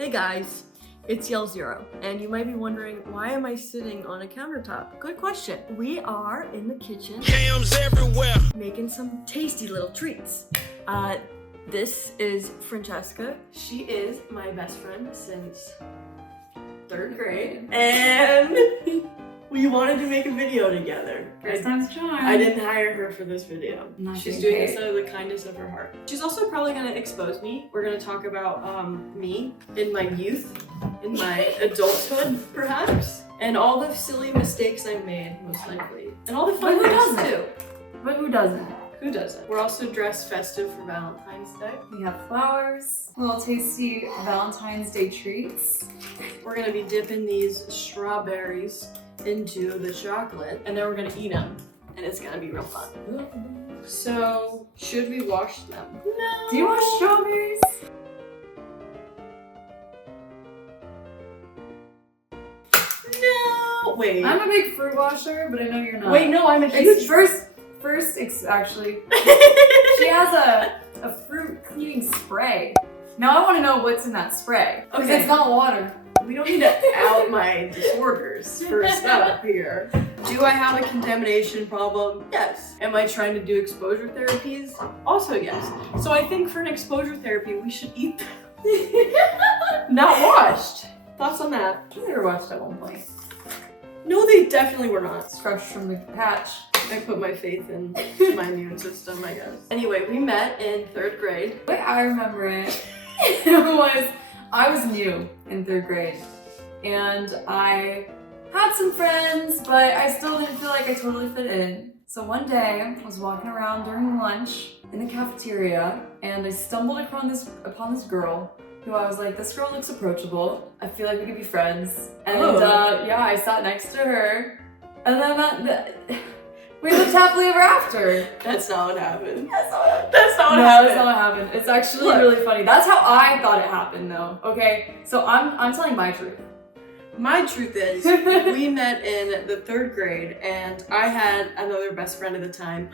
Hey guys, it's Yell Zero, and you might be wondering, why am I sitting on a countertop? Good question. We are in the kitchen, Yams everywhere, making some tasty little treats. This is Francesca. She is my best friend since 3rd grade, and we wanted to make a video together. First time's a charm. I didn't hire her for this video. She's doing this out of the kindness of her heart. She's also probably gonna expose me. We're gonna talk about me in my youth, in my adulthood, perhaps, and all the silly mistakes I made, most likely, and all the fun things too. But who doesn't? Who doesn't? We're also dressed festive for Valentine's Day. We have flowers, little tasty Valentine's Day treats. We're gonna be dipping these strawberries into the chocolate, and then we're gonna eat them, and it's gonna be real fun. So, should we wash them? No. Do you wash strawberries? No. Wait. I'm a big fruit washer, but I know you're not. Wait, no, I'm a It's huge. actually, she has a fruit cleaning spray. Now I want to know what's in that spray. Because Okay. it's not water. We don't need to out my disorders first up here. Do I have a contamination problem? Yes. Am I trying to do exposure therapies? Also yes. So I think for an exposure therapy, we should eat them. Not washed. Thoughts on that? They were washed at one point. No, they definitely were not. Fresh from the patch. I put my faith in my immune system, I guess. Anyway, we met in 3rd grade. The way I remember it was I was new in 3rd grade and I had some friends, but I still didn't feel like I totally fit in. So one day I was walking around during lunch in the cafeteria and I stumbled upon this girl who I was like, this girl looks approachable. I feel like we could be friends. And yeah, I sat next to her and then we lived happily ever after. That's not what happened. That's not what happened. That's not what No, happened. that's not what happened. It's actually Look. really funny. That's how I thought it happened though, okay? So I'm telling my truth. My truth is, we met in the 3rd grade, and I had another best friend at the time.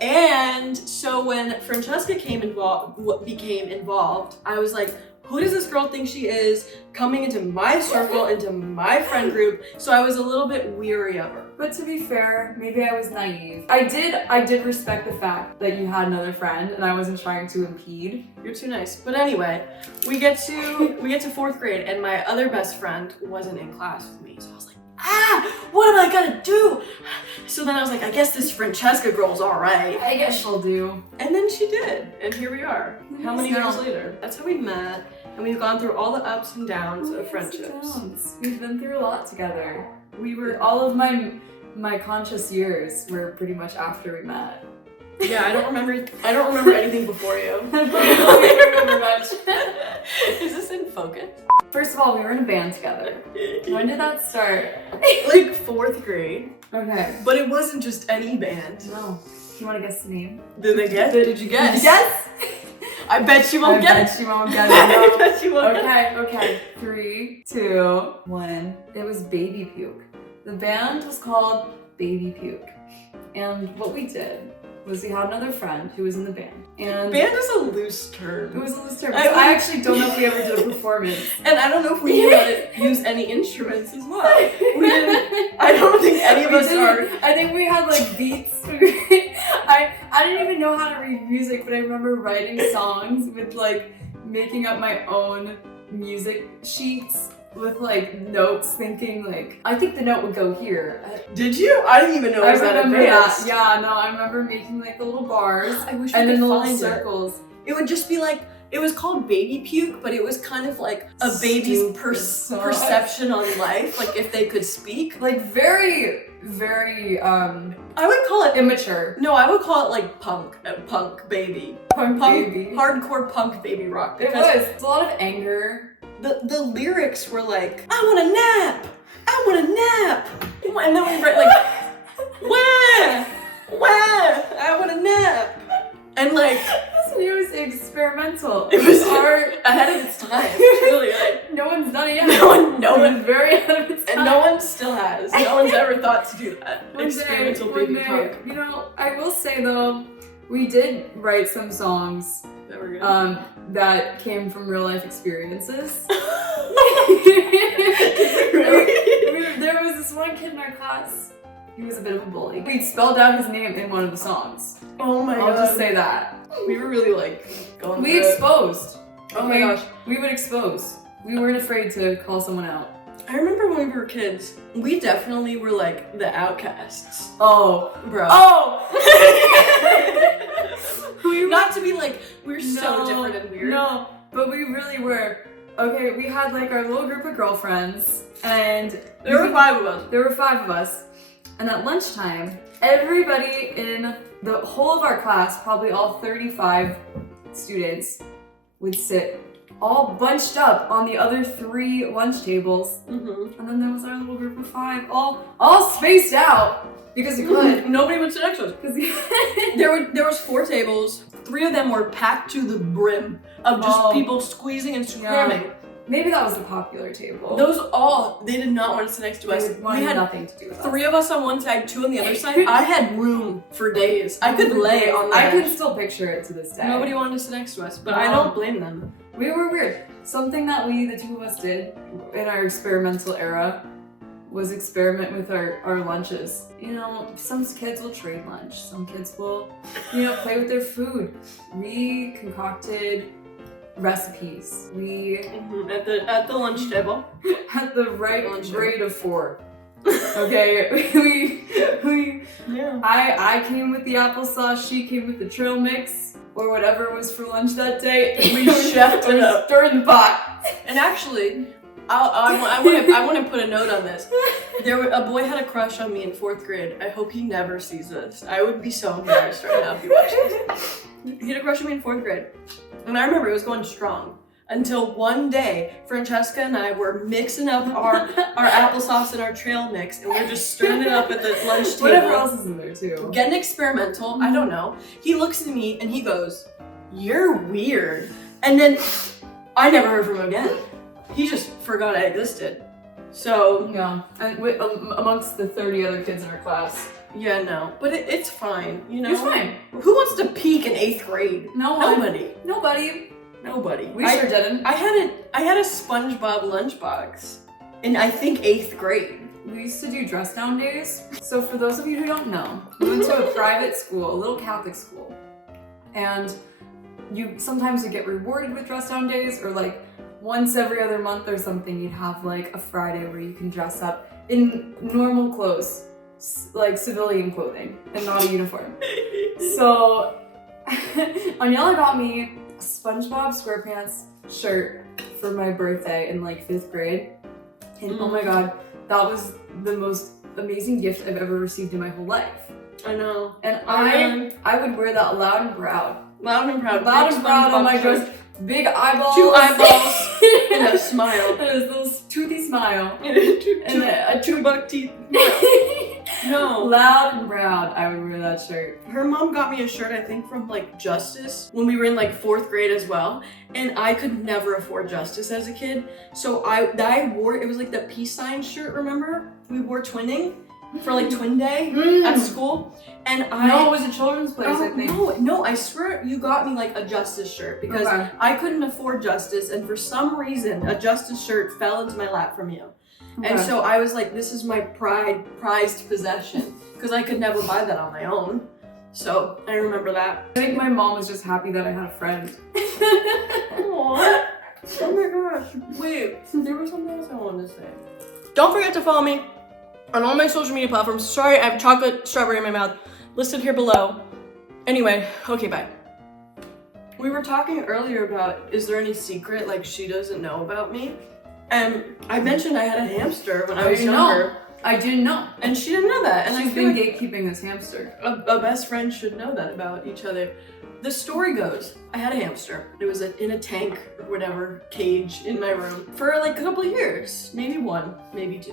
And so when Francesca became involved, I was like, who does this girl think she is coming into my circle, into my friend group? So I was a little bit weary of her. But to be fair, maybe I was naive. I did respect the fact that you had another friend and I wasn't trying to impede. You're too nice. But anyway, we get to 4th grade, and my other best friend wasn't in class with me. So I was like, what am I gonna do? So then I was like, I guess this Francesca girl's all right. I guess she'll do. And then she did, and here we are. How many Nice. years later? That's how we met, and we've gone through all the ups and downs of friendships. We've been through a lot together. We were all of my conscious years were pretty much after we met. Yeah, I don't remember anything before you. I don't remember much. Is this in focus? First of all, we were in a band together. When did that start? Like 4th grade. Okay. But it wasn't just any band. No. You want to guess the name? Did they guess? Did you guess? Yes. I bet you won't get it. I bet you won't get it. I bet you won't get it. Okay. 3, 2, 1. It was Baby Puke. The band was called Baby Puke. And what we did was we had another friend who was in the band. And Band is a loose term. it was a loose term. I actually don't know if we ever did a performance. And I don't know if we knew how to use any instruments as well. We didn't. I don't think any of us are. I think we had like beats. I didn't even know how to read music, but I remember writing songs with like making up my own music sheets with like notes, thinking like, I think the note would go here. Did you? I didn't even know it was that advanced. Yeah, no, I remember making like the little bars I wish we and could then the little find circles. It would just be like, it was called baby puke, but it was kind of like a baby's Stupid perception on life, like if they could speak. Like very, very I would call it immature. No, I would call it like punk baby. Punk baby. Hardcore punk baby rock. It was. It's a lot of anger. The lyrics were like, I want a nap! I want a nap! And then we write like, wah! I want a nap! And like, It was experimental. it was art. ahead of its time. Really, like, No one's done it yet. no It one, was very ahead of its time. and no one still has. No one's ever thought to do that. One Experimental day, baby one day. punk. You know, I will say though, we did write some songs That were good. That came from real life experiences. Really? There was this one kid in our class. He was a bit of a bully. We spelled out his name in one of the songs. Oh my god. I'll just say that. We were really like going We through it. exposed. Oh my gosh. We would expose. We weren't afraid to call someone out. I remember when we were kids, we definitely were like the outcasts. Oh. Bro. Oh! Not to be like, we're so different and weird. No, but we really were. Okay, we had like our little group of girlfriends, and There were 5 of us. There were 5 of us. And at lunchtime, everybody in the whole of our class, probably all 35 students, would sit all bunched up on the other 3 lunch tables. Mm-hmm. And then there was our little group of 5, all spaced out because you could. Nobody would sit next to us. There was 4 tables. 3 of them were packed to the brim of just people squeezing and screaming. Yeah. Maybe that was the popular table. They did not want to sit next to us. We had nothing to do with 3 of us on one side, 2 on the other side. I had room for days. I could lay on the I bench. can still picture it to this day. Nobody wanted to sit next to us, but I don't blame them. We were weird. Something that the 2 of us did in our experimental era was experiment with our lunches. You know, some kids will trade lunch. Some kids will, play with their food. We concocted recipes. We At the lunch table. had the right Lunch grade of 4. Okay, I came with the applesauce, she came with the trail mix, or whatever was for lunch that day. We chefed it up. Stirred the pot. And actually, I want to put a note on this. A boy had a crush on me in 4th grade. I hope he never sees this. I would be so embarrassed right now if he watched this. He had a crush on me in 4th grade. And I remember it was going strong. Until one day, Francesca and I were mixing up our applesauce and our trail mix, and we were just stirring it up at the lunch table. Whatever else is in there too. Getting experimental, I don't know. He looks at me and he goes, "You're weird." And then I never heard from him again. He just forgot I existed. So yeah, and amongst the 30 other kids in our class. Yeah, no, but it's fine, you know? It's fine. Who wants to peak in 8th grade? Nobody. Nobody. We sure didn't. I had a SpongeBob lunchbox in, I think, 8th grade. We used to do dress down days. So for those of you who don't know, we went to a private school, a little Catholic school. And sometimes you get rewarded with dress down days, or like once every other month or something, you'd have like a Friday where you can dress up in normal clothes, like civilian clothing, and not a uniform. So Aniela got me a SpongeBob SquarePants shirt for my birthday in like 5th grade. And oh my god, that was the most amazing gift I've ever received in my whole life. I know. And I would wear that loud and proud. Loud and proud. Loud and proud on my dress. Big eyeballs. 2 eyeballs. And a smile. And a little toothy smile. And a 2-buck teeth. No. Loud and proud, I would wear that shirt. Her mom got me a shirt, I think, from like Justice when we were in like 4th grade as well. And I could never afford Justice as a kid. So I wore, it was like the peace sign shirt, remember? We wore twinning for like twin day at school. And No, it was a children's place, I think. No, I swear you got me like a Justice shirt because I couldn't afford Justice, and for some reason a Justice shirt fell into my lap from you. Okay. And so I was like, this is my prized possession, because I could never buy that on my own. So I remember that. I think my mom was just happy that I had a friend. Aww. Oh my gosh. Wait, there was something else I wanted to say. Don't forget to follow me on all my social media platforms. Sorry, I have chocolate strawberry in my mouth. Listed here below. Anyway, okay, bye. We were talking earlier about, is there any secret like she doesn't know about me? And I mentioned I had a hamster when I was younger. I didn't know. And she didn't know that. And She's been gatekeeping this hamster. A best friend should know that about each other. The story goes, I had a hamster. It was in a tank or whatever, cage in my room for like a couple of years. Maybe 1, maybe 2.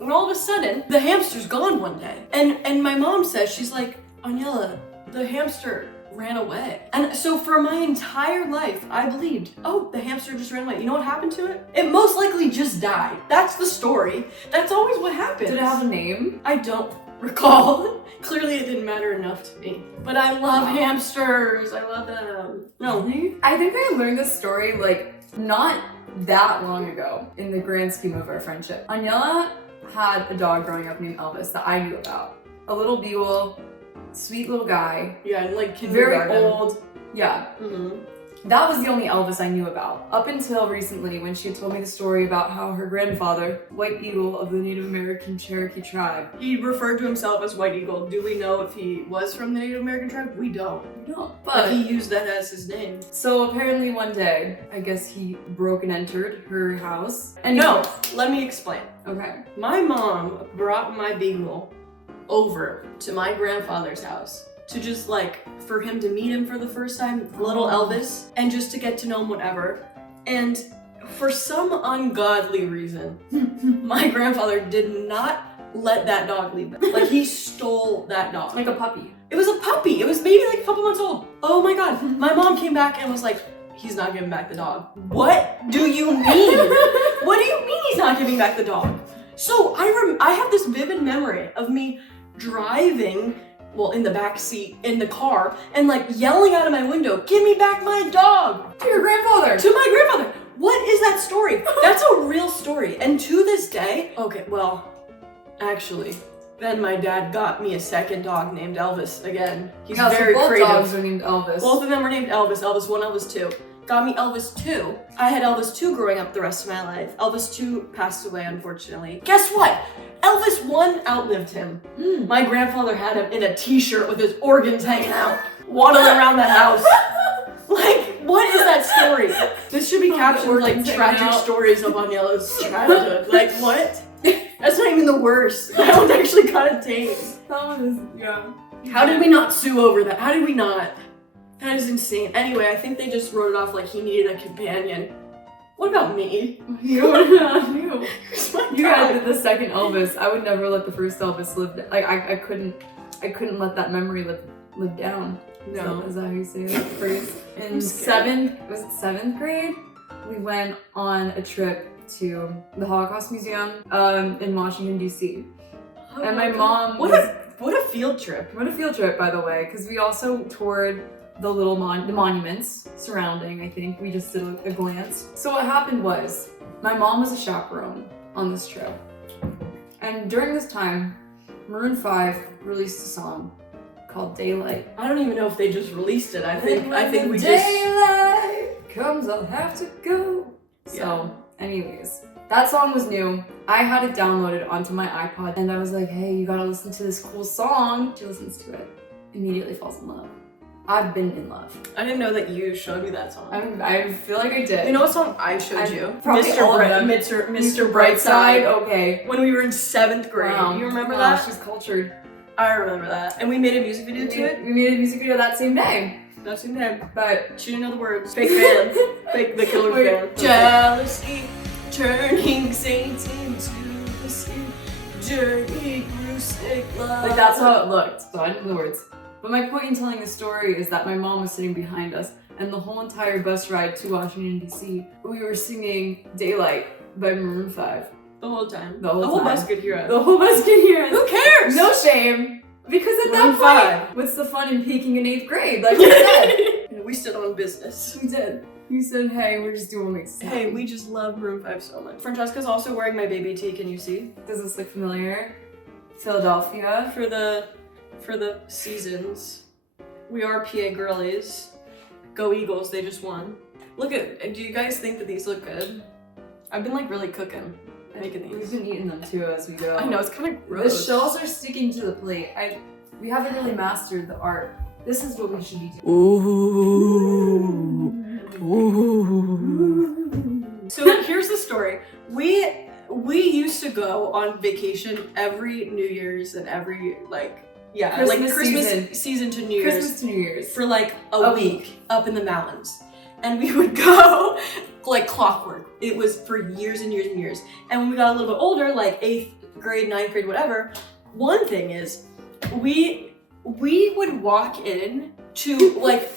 And all of a sudden, the hamster's gone one day. And my mom says, she's like, Aniela, the hamster ran away. And so for my entire life, I believed, oh, the hamster just ran away. You know what happened to it? It most likely just died. That's the story. That's always what happens. Did it have a name? I don't. recall. Clearly it didn't matter enough to me. But I love hamsters. I love them. No. I think I learned this story like not that long ago in the grand scheme of our friendship. Aniela had a dog growing up named Elvis that I knew about. A little beagle, sweet little guy. Yeah, and like Very kindergarten. old. Yeah. That was the only Elvis I knew about. Up until recently when she told me the story about how her grandfather, White Eagle of the Native American Cherokee tribe. He referred to himself as White Eagle. Do we know if he was from the Native American tribe? We don't. No. But he used that as his name. So apparently one day, I guess he broke and entered her house. And No, let me explain. Okay. My mom brought my beagle over to my grandfather's house to just like, for him to meet him for the first time, little Elvis, and just to get to know him, whatever. And for some ungodly reason, my grandfather did not let that dog leave. Like, he stole that dog. Like a puppy. It was a puppy. It was maybe like a couple months old. Oh my God. My mom came back and was like, he's not giving back the dog. What do you mean? What do you mean he's not giving back the dog? So I have this vivid memory of me driving, well, in the back seat in the car, and like yelling out of my window, "Give me back my dog!" To your grandfather. To my grandfather. What is that story? That's a real story. And to this day, okay, well, actually, then my dad got me a second dog named Elvis again. He's very so both creative. dogs are named Elvis. Both of them were named Elvis. Elvis 1, Elvis 2. Got me Elvis 2. I had Elvis 2 growing up the rest of my life. Elvis 2 passed away, unfortunately. Guess what? Elvis 1 outlived him. My grandfather had him in a t-shirt with his organs hanging out, waddling around the house. Like, what is that story? This should be captioned like tragic stories of Aniela's childhood. Like, what? That's not even the worst. That one's actually kind of tame. That one is, yeah. How did we not sue over that? How did we not? That is insane. Anyway, I think they just wrote it off like he needed a companion. What about me? You guys did the second Elvis. I would never let the first Elvis live. Like I couldn't let that memory live down. No. So, is that how you say that phrase? In seventh grade, we went on a trip to the Holocaust Museum in Washington D.C. Oh and my mom. What a field trip. What a field trip, by the way, because we also toured the little the monuments surrounding. I think we just did a glance. So what happened was, my mom was a chaperone on this trip, and during this time, Maroon 5 released a song called Daylight. I don't even know if they just released it. I think we just. Daylight comes, I'll have to go. So, anyways, that song was new. I had it downloaded onto my iPod, and I was like, "Hey, you gotta listen to this cool song." She listens to it, immediately falls in love. I've been in love. I didn't know that you showed me that song. I feel like I did. You know what song I showed you? Probably all of them. Mr. Brightside. Okay. When we were in 7th grade. Wow. You remember Wow, that? she's cultured. I remember that. And we made a music video to it. We made a music video that same day. That same day. But She didn't know the words. Fake fan. Fake the killer Wait, fan. Jealousy, turning saints into the sea. Dirty, acoustic love. like that's how it looked. So I didn't know the words. But my point in telling the story is that my mom was sitting behind us, and the whole entire bus ride to Washington D.C., we were singing Daylight by Maroon 5. The whole time. The whole whole time. bus could hear us. The whole bus can hear us. Who cares? No shame. Because at Maroon that point, what's the fun in peaking in 8th grade? Like we said. We stood on business. We did. You said, hey, we're just doing what makes sense. Hey, we just love Maroon 5 so much. Francesca's also wearing my baby tee, can you see? Does this look familiar? Philadelphia. For the seasons. We are PA girlies. Go Eagles, they just won. Look at, do you guys think that these look good? I've been like really cooking, making We've these. been eating them too as we go. I know, it's kind of The gross. shells are sticking to the plate. We haven't really mastered the art. This is what we should be doing. Ooh. Ooh. So here's the story. We used to go on vacation every New Year's and every Christmas season to New Year's. Christmas to New Year's. For like a week up in the mountains. And we would go like clockwork. It was for years and years and years. And when we got a little bit older, like 8th grade, 9th grade, whatever, one thing is we would walk in to like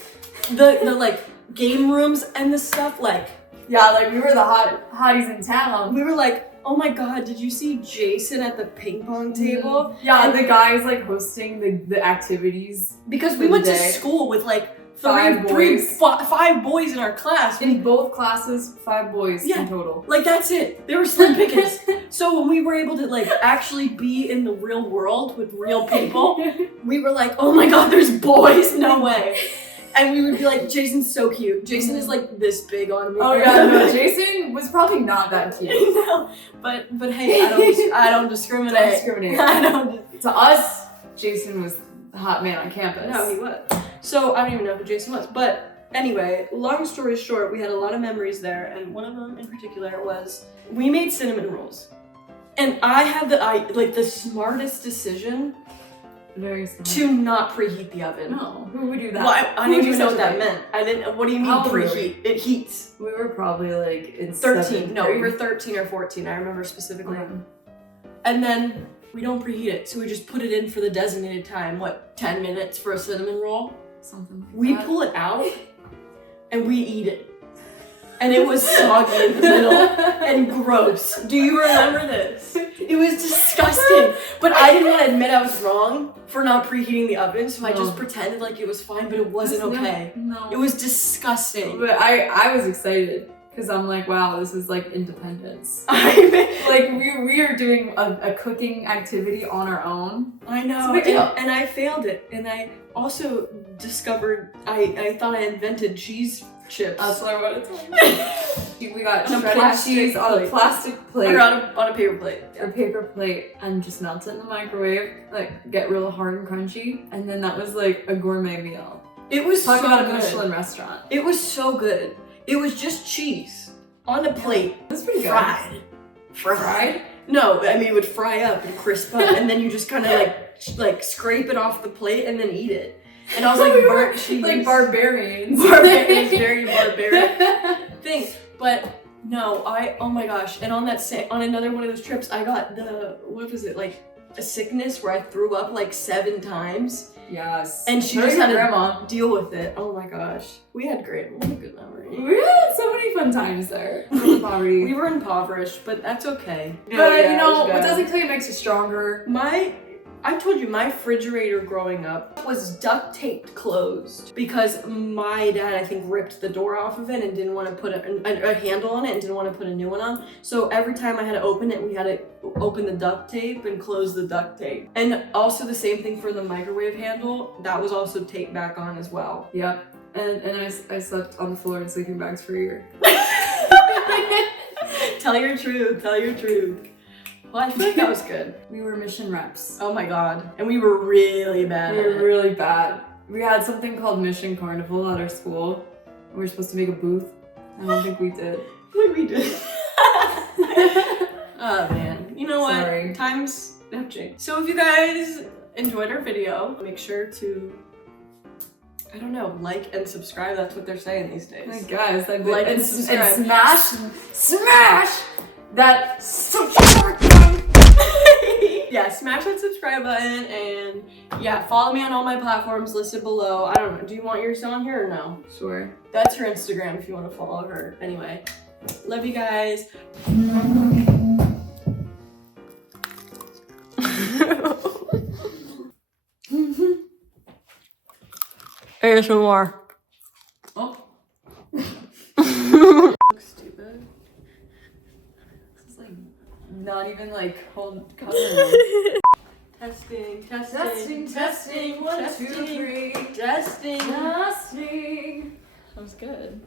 the like game rooms and the stuff, like Yeah, like we were the hotties in town. we were like oh my god, did you see Jason at the ping pong table? Yeah, the guy's like hosting the activities. Because we went to school with like five boys in our class. In both classes, 5 boys in total. Like that's it. They were slim pickings. So when we were able to like actually be in the real world with real people, we were like, oh my god, there's boys, no way. And we would be like, Jason's so cute. Jason is like this big on me. Oh yeah, no, Jason was probably not that cute. No, but hey, I don't discriminate. Don't discriminate. I don't. To us, Jason was the hot man on campus. No, he was. So I don't even know who Jason was. But anyway, long story short, we had a lot of memories there, and one of them in particular was we made cinnamon rolls, and I had the smartest decision. Very smart. To not preheat the oven. No, who would do that? Well, I didn't even know what that meant. I didn't. What do you mean preheat? It heats. We were probably like in 13. No, we were 13 or 14. I remember specifically. And then we don't preheat it, so we just put it in for the designated time. What, 10 minutes for a cinnamon roll? Something like we pull it out and we eat it. And it was soggy in the middle and gross. Do you remember this? It was disgusting. But I didn't want to admit I was wrong for not preheating the oven, so I just pretended like it was fine, but it wasn't okay. No. It was disgusting. But I was excited because I'm like, wow, this is like independence. Like we are doing a cooking activity on our own. I know. And I failed it. And I also discovered I thought I invented cheese chips. That's what I wanted to We got shredded cheese on a plastic plate. Or on a paper plate. A paper plate, and just melt it in the microwave, like get real hard and crunchy, and then that was like a gourmet meal. It was Talk so about a good. Michelin restaurant. It was so good. It was just cheese on a plate. It was pretty good. Fried? No, I mean it would fry up and crisp up, and then you just kind of like scrape it off the plate and then eat it. And I was like, burnt cheese. Like barbarians. Barbarians, very barbaric thing. But no, oh my gosh. And on another one of those trips, I got what was it, like a sickness where I threw up like 7 times. Yes. And she just had to deal with it. Oh my gosh. We had what a good memory. We had so many fun times there. Poverty. We were impoverished, but that's okay. But you know, what doesn't kill you makes you stronger. I told you my refrigerator growing up was duct taped closed because my dad, I think, ripped the door off of it and didn't want to put a handle on it and didn't want to put a new one on. So every time I had to open it, we had to open the duct tape and close the duct tape. And also the same thing for the microwave handle. That was also taped back on as well. Yep. And I slept on the floor in sleeping bags for a year. Tell your truth. Tell your truth. Well, I feel like that was good. We were mission reps. Oh my god. And we were really bad at it. We were really bad. We had something called Mission Carnival at our school. We were supposed to make a booth. I don't think we did. We did. Oh man. You know what? Times have changed. So if you guys enjoyed our video, make sure to, I don't know, like and subscribe. That's what they're saying these days. Hey guys, like and subscribe. And smash that subscribe button. Yeah, smash that subscribe button, and yeah, follow me on all my platforms listed below. I don't know, do you want yours on here or no? Sure. That's her Instagram if you want to follow her. Anyway, love you guys. ASMR. Oh. Stupid. This is like not even like cold color. Testing. 1, 2, 3. Testing. That was good.